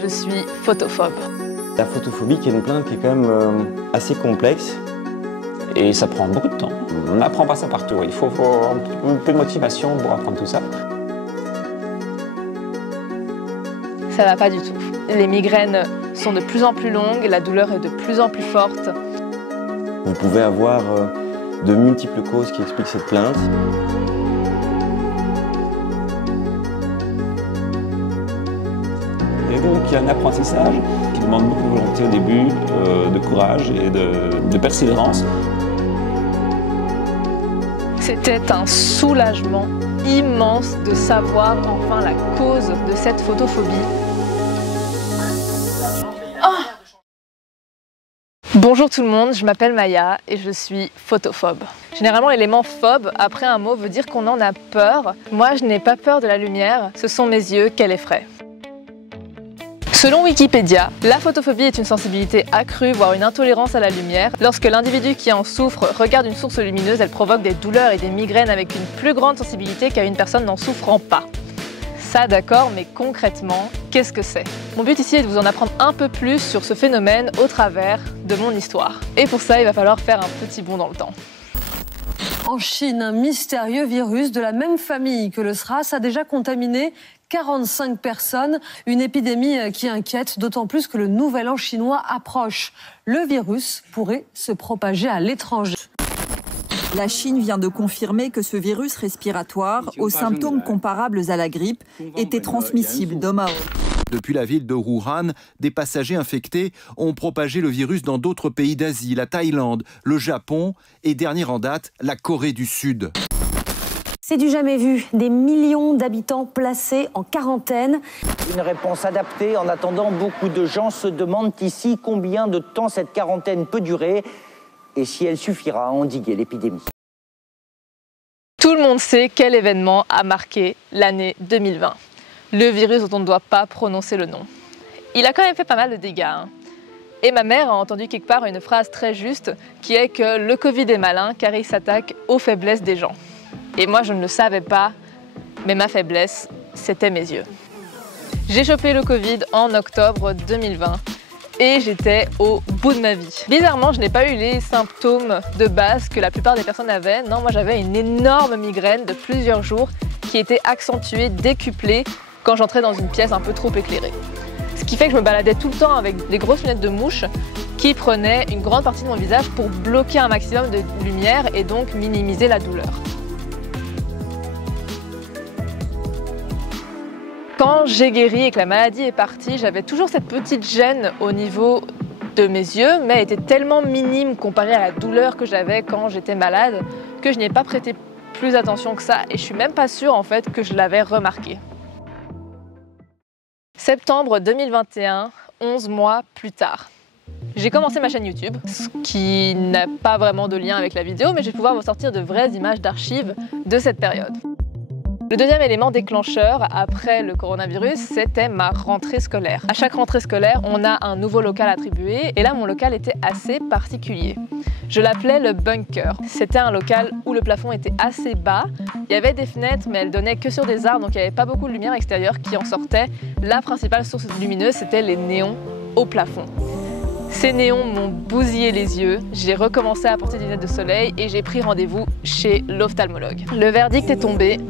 Je suis photophobe. La photophobie qui est une plainte qui est quand même assez complexe. Et ça prend beaucoup de temps. On n'apprend pas ça partout. Il faut un peu de motivation pour apprendre tout ça. Ça va pas du tout. Les migraines sont de plus en plus longues, la douleur est de plus en plus forte. Vous pouvez avoir de multiples causes qui expliquent cette plainte. Et donc il y a un apprentissage qui demande beaucoup de volonté au début, de courage et de persévérance. C'était un soulagement immense de savoir enfin la cause de cette photophobie. Bonjour tout le monde, je m'appelle Maya et je suis photophobe. Généralement l'élément phobe après un mot veut dire qu'on en a peur. Moi je n'ai pas peur de la lumière, ce sont mes yeux qu'elle effraie. Selon Wikipédia, la photophobie est une sensibilité accrue, voire une intolérance à la lumière. Lorsque l'individu qui en souffre regarde une source lumineuse, elle provoque des douleurs et des migraines avec une plus grande sensibilité qu'à une personne n'en souffrant pas. Ça d'accord, mais concrètement, qu'est-ce que c'est? Mon but ici est de vous en apprendre un peu plus sur ce phénomène au travers de mon histoire. Et pour ça, il va falloir faire un petit bond dans le temps. En Chine, un mystérieux virus de la même famille que le SRAS a déjà contaminé 45 personnes. Une épidémie qui inquiète, d'autant plus que le nouvel an chinois approche. Le virus pourrait se propager à l'étranger. La Chine vient de confirmer que ce virus respiratoire, aux symptômes comparables à la grippe, était transmissible d'homme à homme. Depuis la ville de Wuhan, des passagers infectés ont propagé le virus dans d'autres pays d'Asie, la Thaïlande, le Japon et, dernier en date, la Corée du Sud. C'est du jamais vu, des millions d'habitants placés en quarantaine. Une réponse adaptée. En attendant, beaucoup de gens se demandent ici combien de temps cette quarantaine peut durer et si elle suffira à endiguer l'épidémie. Tout le monde sait quel événement a marqué l'année 2020. Le virus dont on ne doit pas prononcer le nom. Il a quand même fait pas mal de dégâts. Et ma mère a entendu quelque part une phrase très juste qui est que le Covid est malin car il s'attaque aux faiblesses des gens. Et moi je ne le savais pas, mais ma faiblesse, c'était mes yeux. J'ai chopé le Covid en octobre 2020 et j'étais au bout de ma vie. Bizarrement, je n'ai pas eu les symptômes de base que la plupart des personnes avaient. Non, moi j'avais une énorme migraine de plusieurs jours qui était accentuée, décuplée quand j'entrais dans une pièce un peu trop éclairée. Ce qui fait que je me baladais tout le temps avec des grosses lunettes de mouche qui prenaient une grande partie de mon visage pour bloquer un maximum de lumière et donc minimiser la douleur. Quand j'ai guéri et que la maladie est partie, j'avais toujours cette petite gêne au niveau de mes yeux, mais elle était tellement minime comparée à la douleur que j'avais quand j'étais malade que je n'y ai pas prêté plus attention que ça et je suis même pas sûre en fait que je l'avais remarqué. Septembre 2021, 11 mois plus tard. J'ai commencé ma chaîne YouTube, ce qui n'a pas vraiment de lien avec la vidéo, mais je vais pouvoir vous sortir de vraies images d'archives de cette période. Le deuxième élément déclencheur après le coronavirus, c'était ma rentrée scolaire. À chaque rentrée scolaire, on a un nouveau local attribué et là mon local était assez particulier. Je l'appelais le bunker. C'était un local où le plafond était assez bas. Il y avait des fenêtres mais elles donnaient que sur des arbres donc il n'y avait pas beaucoup de lumière extérieure qui en sortait. La principale source lumineuse, c'était les néons au plafond. Ces néons m'ont bousillé les yeux, j'ai recommencé à porter des lunettes de soleil et j'ai pris rendez-vous chez l'ophtalmologue. Le verdict est tombé.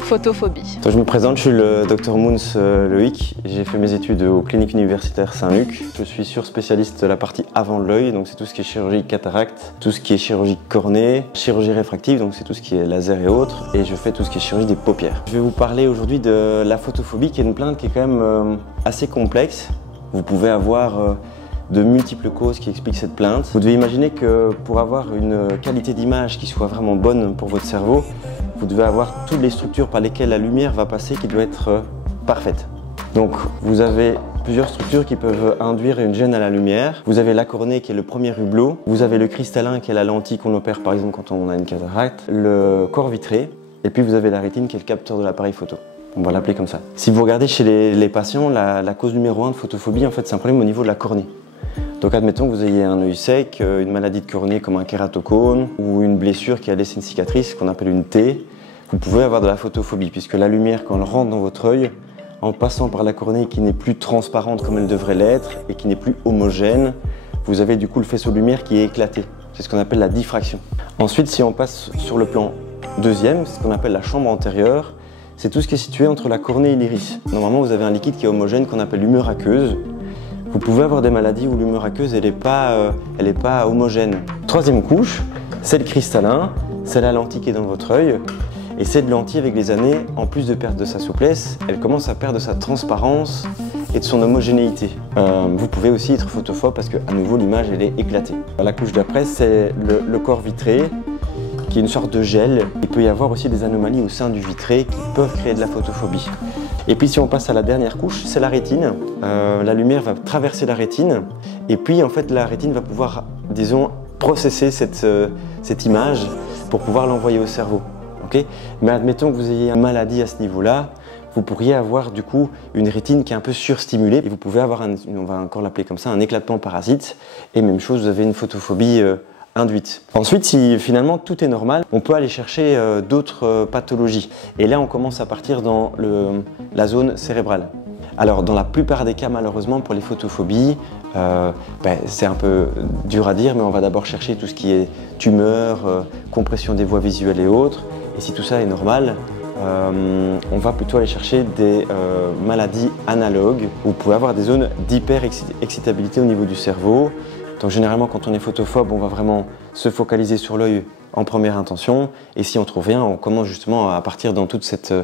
Photophobie. Je me présente, je suis le Dr Moons Loïc. J'ai fait mes études aux cliniques universitaires Saint-Luc. Je suis sur-spécialiste de la partie avant de l'œil, donc c'est tout ce qui est chirurgie cataracte, tout ce qui est chirurgie cornée, chirurgie réfractive, donc c'est tout ce qui est laser et autres, et je fais tout ce qui est chirurgie des paupières. Je vais vous parler aujourd'hui de la photophobie, qui est une plainte qui est quand même assez complexe. Vous pouvez avoir de multiples causes qui expliquent cette plainte. Vous devez imaginer que pour avoir une qualité d'image qui soit vraiment bonne pour votre cerveau, vous devez avoir toutes les structures par lesquelles la lumière va passer qui doit être parfaite. Donc vous avez plusieurs structures qui peuvent induire une gêne à la lumière. Vous avez la cornée qui est le premier hublot, vous avez le cristallin qui est la lentille qu'on opère par exemple quand on a une cataracte, le corps vitré, et puis vous avez la rétine qui est le capteur de l'appareil photo. On va l'appeler comme ça. Si vous regardez chez les patients, la cause numéro 1 de photophobie, en fait, c'est un problème au niveau de la cornée. Donc admettons que vous ayez un œil sec, une maladie de cornée comme un kératocone ou une blessure qui a laissé une cicatrice qu'on appelle une T, vous pouvez avoir de la photophobie puisque la lumière quand elle rentre dans votre œil en passant par la cornée qui n'est plus transparente comme elle devrait l'être et qui n'est plus homogène, vous avez du coup le faisceau de lumière qui est éclaté. C'est ce qu'on appelle la diffraction. Ensuite, si on passe sur le plan deuxième, c'est ce qu'on appelle la chambre antérieure. C'est tout ce qui est situé entre la cornée et l'iris. Normalement, vous avez un liquide qui est homogène qu'on appelle l'humeur aqueuse. Vous pouvez avoir des maladies où l'humeur aqueuse elle n'est pas homogène. Troisième couche, c'est le cristallin, c'est la lentille qui est dans votre œil. Et cette lentille, avec les années, en plus de perdre de sa souplesse, elle commence à perdre de sa transparence et de son homogénéité. Vous pouvez aussi être photophobe parce qu'à nouveau l'image elle est éclatée. La couche d'après, c'est le corps vitré, qui est une sorte de gel. Il peut y avoir aussi des anomalies au sein du vitré qui peuvent créer de la photophobie. Et puis si on passe à la dernière couche, c'est la rétine. La lumière va traverser la rétine et puis en fait la rétine va pouvoir, disons, processer cette image pour pouvoir l'envoyer au cerveau. Okay, mais admettons que vous ayez une maladie à ce niveau-là, vous pourriez avoir du coup une rétine qui est un peu surstimulée et vous pouvez avoir, on va encore l'appeler comme ça, un éclatement parasite. Et même chose, vous avez une photophobie induite. Ensuite, si finalement tout est normal, on peut aller chercher d'autres pathologies. Et là, on commence à partir dans la zone cérébrale. Alors, dans la plupart des cas, malheureusement, pour les photophobies, c'est un peu dur à dire, mais on va d'abord chercher tout ce qui est tumeur, compression des voies visuelles et autres. Et si tout ça est normal, on va plutôt aller chercher des maladies analogues où vous pouvez avoir des zones d'hyper-excitabilité au niveau du cerveau. Donc généralement, quand on est photophobe, on va vraiment se focaliser sur l'œil en première intention. Et si on trouve rien, on commence justement à partir dans toute cette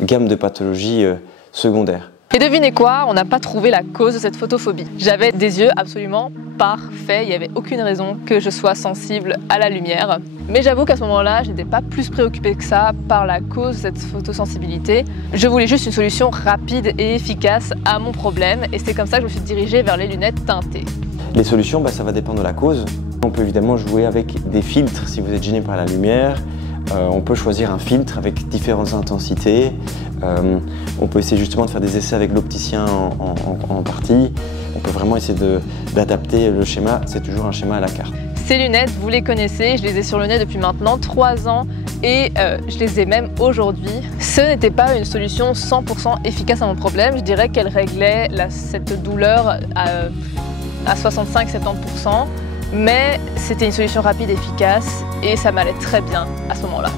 gamme de pathologies secondaires. Et devinez quoi, on n'a pas trouvé la cause de cette photophobie. J'avais des yeux absolument parfaits, il n'y avait aucune raison que je sois sensible à la lumière. Mais j'avoue qu'à ce moment-là, je n'étais pas plus préoccupée que ça par la cause de cette photosensibilité. Je voulais juste une solution rapide et efficace à mon problème et c'est comme ça que je me suis dirigée vers les lunettes teintées. Les solutions, ça va dépendre de la cause. On peut évidemment jouer avec des filtres si vous êtes gêné par la lumière. On peut choisir un filtre avec différentes intensités. On peut essayer justement de faire des essais avec l'opticien en partie. On peut vraiment essayer d'adapter le schéma. C'est toujours un schéma à la carte. Ces lunettes, vous les connaissez, je les ai sur le nez depuis maintenant 3 ans et je les ai même aujourd'hui. Ce n'était pas une solution 100% efficace à mon problème. Je dirais qu'elle réglait cette douleur à 65-70%. Mais c'était une solution rapide et efficace et ça m'allait très bien à ce moment-là.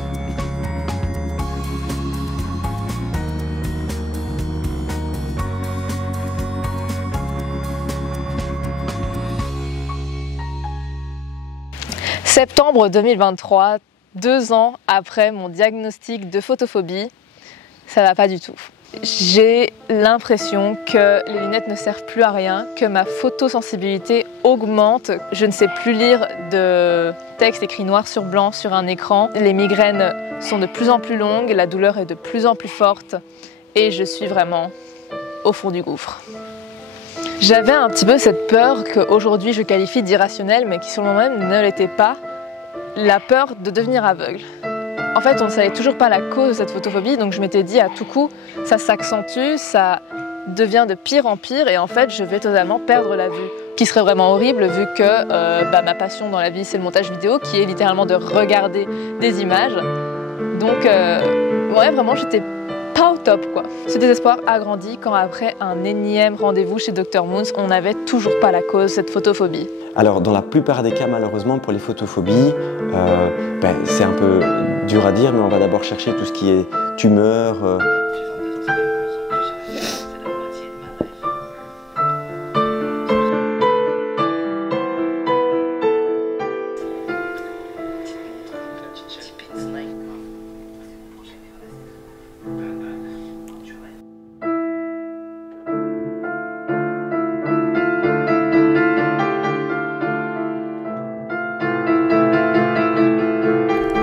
Septembre 2023, 2 ans après mon diagnostic de photophobie, ça va pas du tout. J'ai l'impression que les lunettes ne servent plus à rien, que ma photosensibilité augmente. Je ne sais plus lire de texte écrit noir sur blanc sur un écran. Les migraines sont de plus en plus longues, la douleur est de plus en plus forte et je suis vraiment au fond du gouffre. J'avais un petit peu cette peur qu'aujourd'hui je qualifie d'irrationnelle mais qui sur le moment même ne l'était pas, la peur de devenir aveugle. En fait, on ne savait toujours pas la cause de cette photophobie, donc je m'étais dit à tout coup, ça s'accentue, ça devient de pire en pire et en fait, je vais totalement perdre la vue. Qui serait vraiment horrible vu que ma passion dans la vie, c'est le montage vidéo, qui est littéralement de regarder des images. Donc, ouais, vraiment, j'étais pas au top, quoi. Ce désespoir a grandi quand après un énième rendez-vous chez Dr Moons, on n'avait toujours pas la cause de cette photophobie. Alors, dans la plupart des cas, malheureusement, pour les photophobies, c'est un peu dur à dire, mais on va d'abord chercher tout ce qui est tumeur.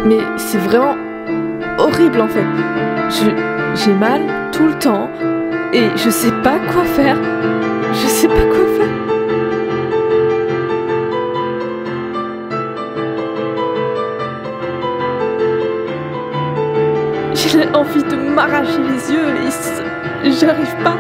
Mais c'est vraiment horrible en fait. J'ai mal tout le temps et je sais pas quoi faire. Je sais pas quoi faire. J'ai envie de m'arracher les yeux et j'arrive pas.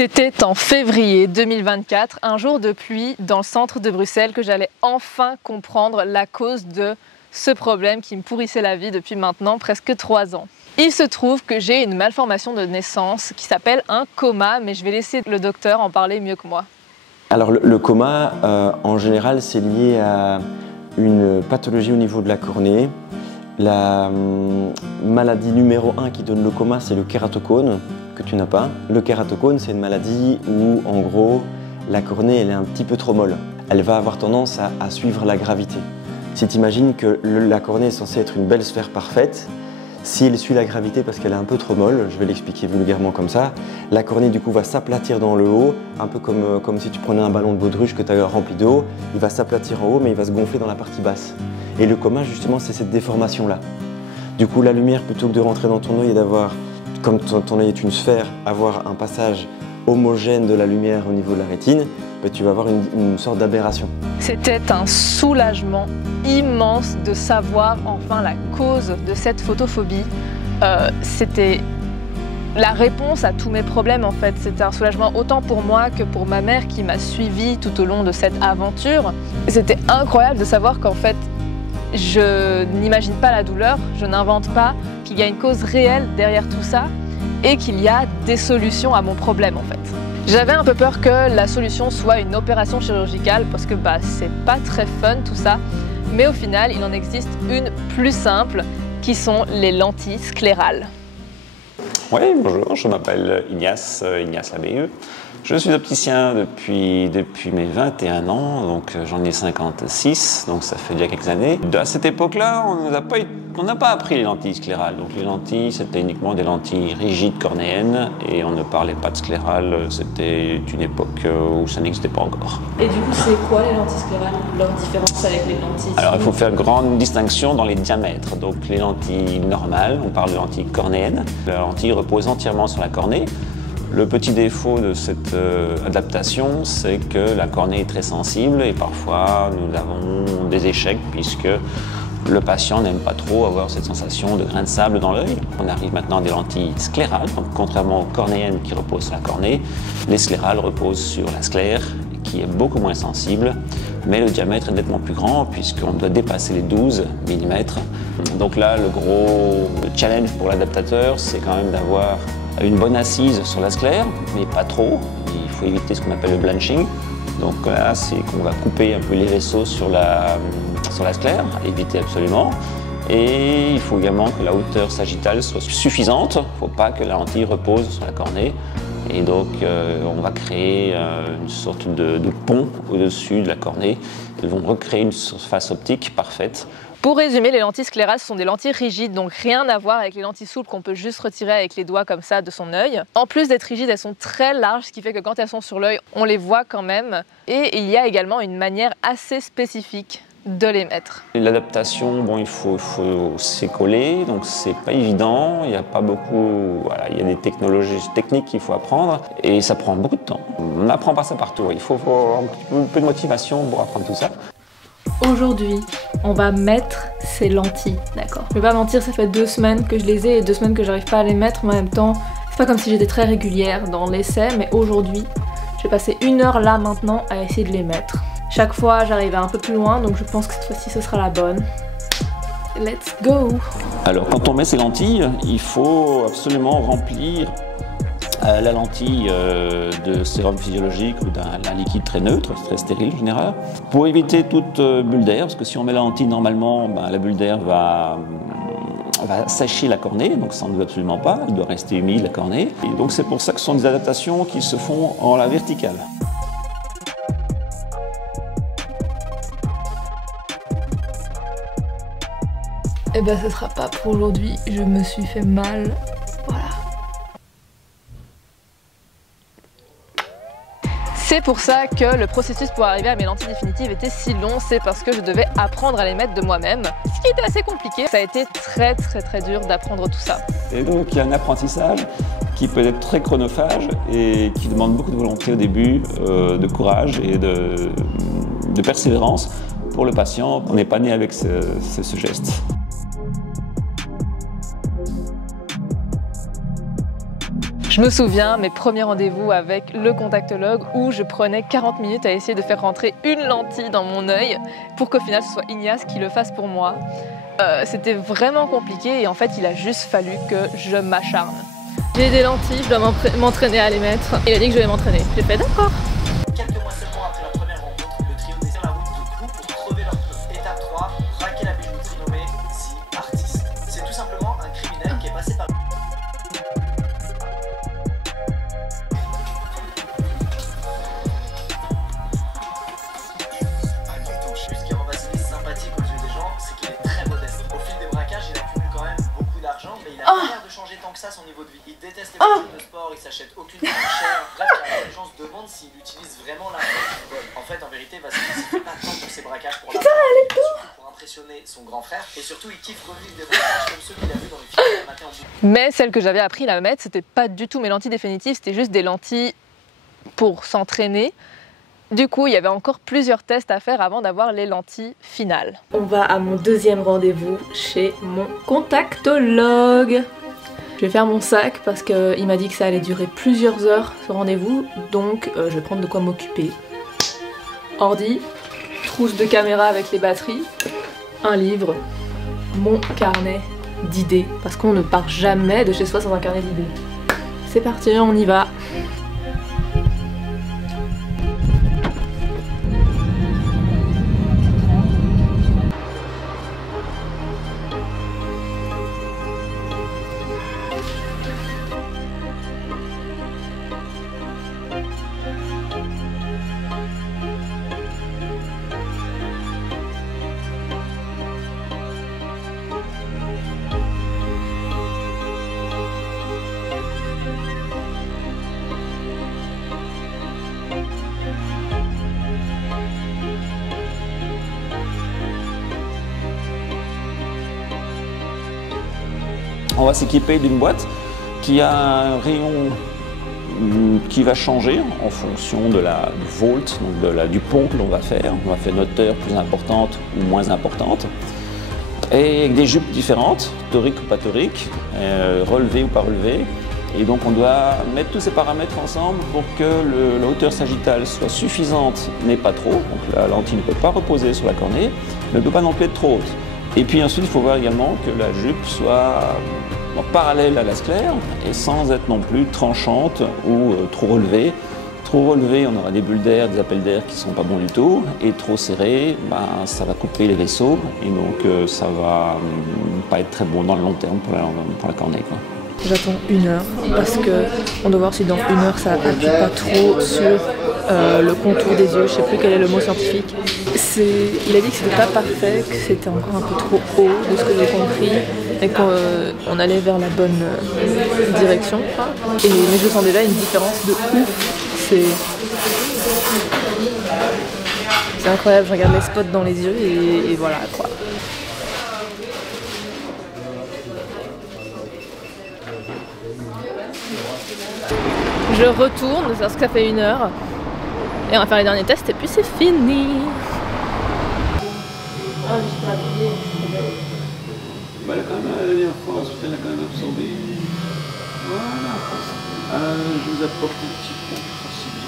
C'était en février 2024, un jour de pluie dans le centre de Bruxelles, que j'allais enfin comprendre la cause de ce problème qui me pourrissait la vie depuis maintenant presque 3 ans. Il se trouve que j'ai une malformation de naissance qui s'appelle un coma, mais je vais laisser le docteur en parler mieux que moi. Alors le coma, en général, c'est lié à une pathologie au niveau de la cornée. La maladie numéro 1 qui donne le coma, c'est le kératocone, que tu n'as pas. Le kératocone, c'est une maladie où, en gros, la cornée elle est un petit peu trop molle. Elle va avoir tendance à suivre la gravité. Si tu imagines que la cornée est censée être une belle sphère parfaite, si elle suit la gravité parce qu'elle est un peu trop molle, je vais l'expliquer vulgairement comme ça, la cornée du coup va s'aplatir dans le haut, un peu comme si tu prenais un ballon de baudruche que tu as rempli d'eau, il va s'aplatir en haut mais il va se gonfler dans la partie basse. Et le coma justement c'est cette déformation là. Du coup la lumière, plutôt que de rentrer dans ton œil et d'avoir, comme ton œil est une sphère, avoir un passage homogène de la lumière au niveau de la rétine, bah, tu vas avoir une sorte d'aberration. C'était un soulagement immense de savoir enfin la cause de cette photophobie. C'était la réponse à tous mes problèmes en fait. C'était un soulagement autant pour moi que pour ma mère qui m'a suivie tout au long de cette aventure. C'était incroyable de savoir qu'en fait, je n'imagine pas la douleur, je n'invente pas, qu'il y a une cause réelle derrière tout ça et qu'il y a des solutions à mon problème en fait. J'avais un peu peur que la solution soit une opération chirurgicale parce que c'est pas très fun tout ça, mais au final il en existe une plus simple qui sont les lentilles sclérales. Oui, bonjour, je m'appelle Ignace Labéu. Je suis opticien depuis mes 21 ans, donc j'en ai 56, donc ça fait déjà quelques années. À cette époque-là, on n'a pas appris les lentilles sclérales. Donc les lentilles, c'était uniquement des lentilles rigides cornéennes et on ne parlait pas de sclérales. C'était une époque où ça n'existait pas encore. Et du coup, c'est quoi les lentilles sclérales, leur différence avec les lentilles? Alors il faut faire une grande distinction dans les diamètres. Donc les lentilles normales, on parle de lentilles cornéennes. La lentille repose entièrement sur la cornée. Le petit défaut de cette adaptation, c'est que la cornée est très sensible et parfois nous avons des échecs puisque le patient n'aime pas trop avoir cette sensation de grain de sable dans l'œil. On arrive maintenant à des lentilles sclérales, donc contrairement aux cornéennes qui reposent sur la cornée, les sclérales reposent sur la sclère qui est beaucoup moins sensible, mais le diamètre est nettement plus grand puisqu'on doit dépasser les 12 mm. Donc là, le challenge pour l'adaptateur, c'est quand même d'avoir une bonne assise sur la sclère, mais pas trop. Il faut éviter ce qu'on appelle le blanching. Donc là, c'est qu'on va couper un peu les vaisseaux sur la sclère, éviter absolument. Et il faut également que la hauteur sagittale soit suffisante. Il ne faut pas que la lentille repose sur la cornée. Et donc, on va créer une sorte de pont au-dessus de la cornée. Elles vont recréer une surface optique parfaite. Pour résumer, les lentilles sclérales sont des lentilles rigides, donc rien à voir avec les lentilles souples qu'on peut juste retirer avec les doigts comme ça de son œil. En plus d'être rigides, elles sont très larges, ce qui fait que quand elles sont sur l'œil, on les voit quand même. Et il y a également une manière assez spécifique de les mettre. L'adaptation, il faut s'y coller, donc c'est pas évident, il n'y a pas beaucoup, il y a des techniques qu'il faut apprendre et ça prend beaucoup de temps. On n'apprend pas ça partout, il faut un peu de motivation pour apprendre tout ça. Aujourd'hui, on va mettre ces lentilles, d'accord? Je vais pas mentir, ça fait 2 semaines que je les ai et 2 semaines que j'arrive pas à les mettre, mais en même temps, c'est pas comme si j'étais très régulière dans l'essai, mais aujourd'hui, j'ai passé 1 heure là maintenant à essayer de les mettre. Chaque fois, j'arrive un peu plus loin, donc je pense que cette fois-ci, ce sera la bonne. Let's go! Alors, quand on met ces lentilles, il faut absolument remplir la lentille de sérum physiologique ou d'un liquide très neutre, très stérile en général, pour éviter toute bulle d'air, parce que si on met la lentille normalement, la bulle d'air va sécher la cornée, donc ça on ne veut absolument pas, il doit rester humide la cornée. Et donc c'est pour ça que ce sont des adaptations qui se font en la verticale. Eh ben ce sera pas pour aujourd'hui, je me suis fait mal, voilà. C'est pour ça que le processus pour arriver à mes lentilles définitives était si long, c'est parce que je devais apprendre à les mettre de moi-même, ce qui était assez compliqué. Ça a été très dur d'apprendre tout ça. Et donc il y a un apprentissage qui peut être très chronophage et qui demande beaucoup de volonté au début, de courage et de persévérance pour le patient. On n'est pas né avec ce geste. Je me souviens mes premiers rendez-vous avec le contactologue où je prenais 40 minutes à essayer de faire rentrer une lentille dans mon œil pour qu'au final ce soit Ignace qui le fasse pour moi. C'était vraiment compliqué et en fait il a juste fallu que je m'acharne. J'ai des lentilles, je dois m'entraîner à les mettre. Il a dit que je vais m'entraîner. J'ai fait d'accord. Quelques mois seulement après leur première rencontre, le trio descend la route de Clou pour crever leur pneu. Étape 3, braquer la bijouterie nommée The Artist. C'est tout simplement un criminel qui est passé par... Ce qui rend Vassilis sympathique aux yeux des gens, c'est qu'il est très modeste. Au fil des braquages, il accumule quand même beaucoup d'argent, mais il a pas l'air de changer tant que ça son niveau de vie. Il déteste les voitures de sport, il s'achète aucune chère. Bref, les gens se demandent s'il utilise vraiment l'argent qu'il vole. En fait, en vérité, Vassilis ne fait pas tant tous ses braquages pour l'argent. Pour impressionner son grand frère, et surtout il kiffe revivre des braquages comme ceux qu'il a vus dans les films de matin en boucle. Mais celles que j'avais appris à mettre, c'était pas du tout mes lentilles définitives, c'était juste des lentilles pour s'entraîner. Du coup, il y avait encore plusieurs tests à faire avant d'avoir les lentilles finales. On va à mon deuxième rendez-vous chez mon contactologue. Je vais faire mon sac parce qu'il m'a dit que ça allait durer plusieurs heures ce rendez-vous, donc je vais prendre de quoi m'occuper. Ordi, trousse de caméra avec les batteries, un livre, mon carnet d'idées, parce qu'on ne part jamais de chez soi sans un carnet d'idées. C'est parti, on y va. On va s'équiper d'une boîte qui a un rayon qui va changer en fonction de la volt, donc du pont que l'on va faire. On va faire une hauteur plus importante ou moins importante. Et avec des jupes différentes, toriques ou pas toriques, relevées ou pas relevées. Et donc on doit mettre tous ces paramètres ensemble pour que la hauteur sagittale soit suffisante, mais pas trop. Donc la lentille ne peut pas reposer sur la cornée, mais ne peut pas non plus être trop haute. Et puis ensuite, il faut voir également que la jupe soit parallèle à la sclère et sans être non plus tranchante ou trop relevée. Trop relevée, on aura des bulles d'air, des appels d'air qui ne sont pas bons du tout. Et trop serré, ça va couper les vaisseaux et donc ça va pas être très bon dans le long terme pour la cornée, quoi. J'attends 1 heure parce qu'on doit voir si dans 1 heure ça appuie pas trop sur le contour des yeux, je sais plus quel est le mot scientifique. Il a dit que c'était pas parfait, que c'était encore un peu trop haut de ce que j'ai compris et qu'on allait vers la bonne direction. Mais je sens déjà une différence de ouf. C'est incroyable, je regarde les spots dans les yeux et voilà quoi. Je retourne parce que ça fait 1 heure et on va faire les derniers tests et puis c'est fini. Ah, je suis pas habillée. Bah, elle a quand même, la dernière fois, elle a quand même absorbé. Voilà. Je vous apporte un petit peu,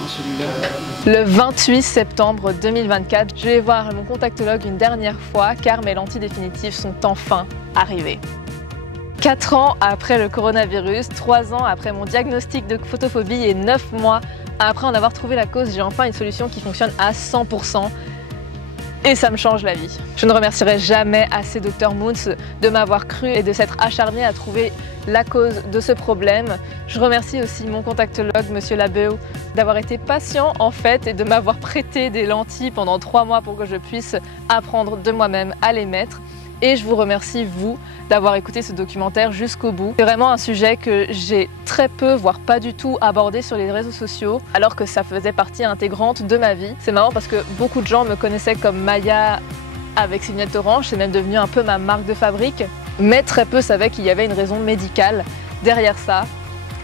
celui-là. Le 28 septembre 2024, je vais voir mon contactologue une dernière fois car mes lentilles définitives sont enfin arrivées. 4 ans après le coronavirus, 3 ans après mon diagnostic de photophobie et 9 mois après en avoir trouvé la cause, j'ai enfin une solution qui fonctionne à 100%. Et ça me change la vie. Je ne remercierai jamais assez Dr Moons de m'avoir cru et de s'être acharné à trouver la cause de ce problème. Je remercie aussi mon contactologue, Monsieur Labeu, d'avoir été patient en fait et de m'avoir prêté des lentilles pendant 3 mois pour que je puisse apprendre de moi-même à les mettre. Et je vous remercie, vous, d'avoir écouté ce documentaire jusqu'au bout. C'est vraiment un sujet que j'ai très peu, voire pas du tout abordé sur les réseaux sociaux, alors que ça faisait partie intégrante de ma vie. C'est marrant parce que beaucoup de gens me connaissaient comme Maya avec ses lunettes oranges, c'est même devenu un peu ma marque de fabrique, mais très peu savaient qu'il y avait une raison médicale derrière ça.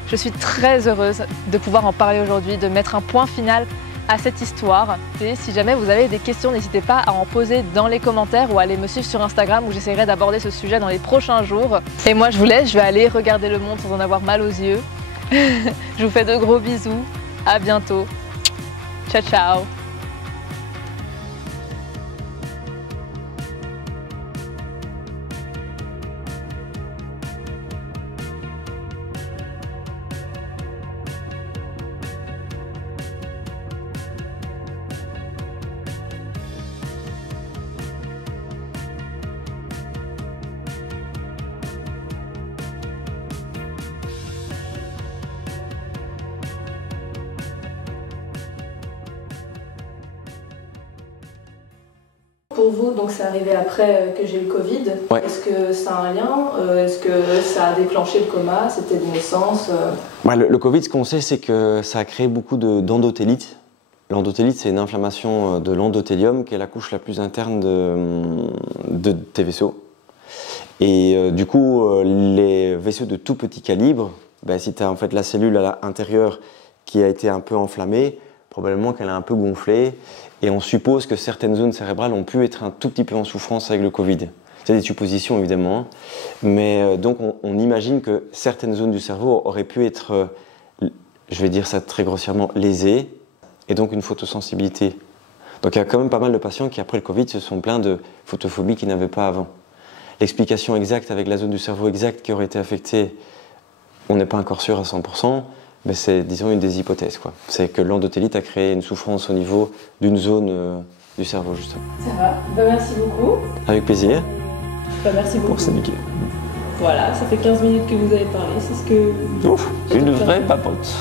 Je suis très heureuse de pouvoir en parler aujourd'hui, de mettre un point final à cette histoire. Et si jamais vous avez des questions, n'hésitez pas à en poser dans les commentaires ou à aller me suivre sur Instagram où j'essaierai d'aborder ce sujet dans les prochains jours. Et moi je vous laisse, je vais aller regarder le monde sans en avoir mal aux yeux. Je vous fais de gros bisous. À bientôt. Ciao, ciao. Pour vous, donc c'est arrivé après que j'ai eu le Covid. Ouais. Est-ce que ça a un lien? Est-ce que ça a déclenché le coma? C'était des naissances? Le Covid, ce qu'on sait, c'est que ça a créé beaucoup d'endothélites. L'endotélite, c'est une inflammation de l'endothélium, qui est la couche la plus interne de tes vaisseaux. Et du coup, les vaisseaux de tout petit calibre, si tu as en fait la cellule à l'intérieur qui a été un peu enflammée, probablement qu'elle a un peu gonflé. Et on suppose que certaines zones cérébrales ont pu être un tout petit peu en souffrance avec le Covid. C'est des suppositions évidemment, mais donc on imagine que certaines zones du cerveau auraient pu être, je vais dire ça très grossièrement, lésées, et donc une photosensibilité. Donc il y a quand même pas mal de patients qui après le Covid se sont plaints de photophobie qu'ils n'avaient pas avant. L'explication exacte avec la zone du cerveau exacte qui aurait été affectée, on n'est pas encore sûr à 100%, mais c'est, disons, une des hypothèses, quoi. C'est que l'endotélite a créé une souffrance au niveau d'une zone du cerveau, justement. Ça va. Merci beaucoup. Avec plaisir. Merci beaucoup. Pour s'indiquer. Voilà, ça fait 15 minutes que vous avez parlé, c'est ce que... Ouf, une vraie papote.